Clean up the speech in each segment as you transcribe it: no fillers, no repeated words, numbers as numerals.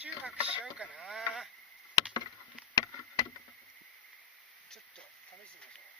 中泊しちゃうかな。ちょっと試してみましょう。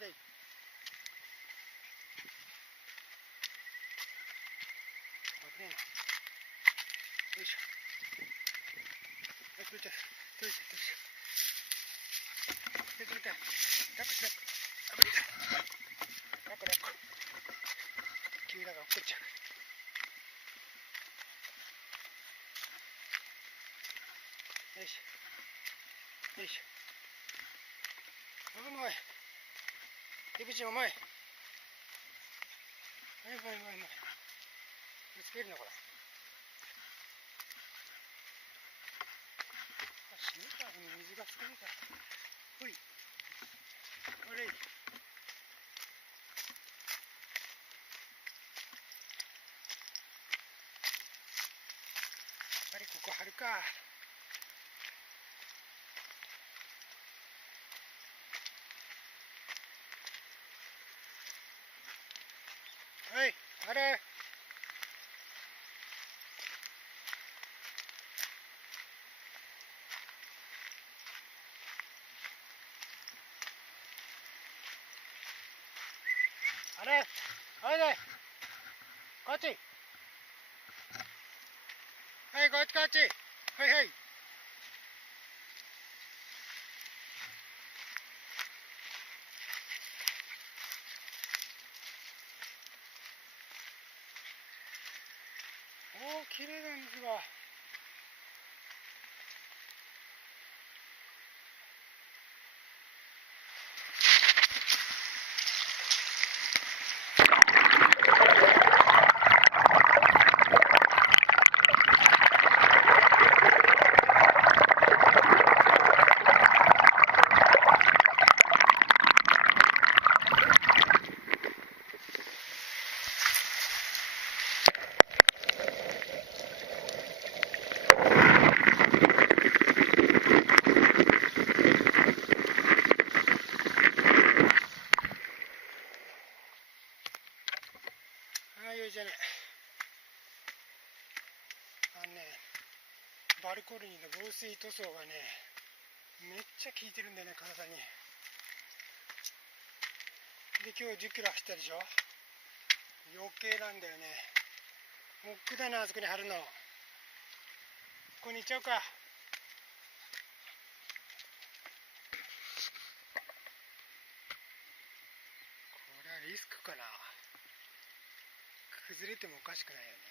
はい。危ねえな。よいしょ。はい、取れた。取れた。取れた。ラックスラック。あ、無理だ。ラック。急だから落っこっちゃう。よいしょ。よいしょ。重い。出口重い。うまい。ぶつけるのこれ。閉めた後に水が少ないから。ほい。ほれい。やっぱりここ張るか。はい、あれ。あれ、おいで。こっち。はい、こっち。はい。おー、綺麗な水が。じゃね、バルコルニーの防水塗装がね、めっちゃ効いてるんだよね、体に。で、今日10キロ走ったでしょ。余計なんだよね。もうくだな、あそこに貼るの。ここに行っちゃうか。これはリスクかな。崩れてもおかしくないよね。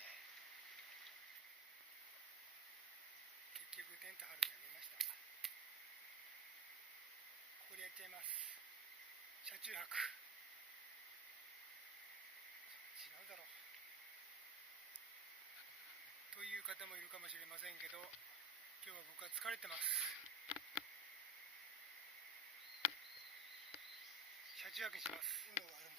結局テント張るのやめました。ここでやっちゃいます。車中泊。違うだろうという方もいるかもしれませんけど、今日は僕は疲受話器します。 UNO があるんで。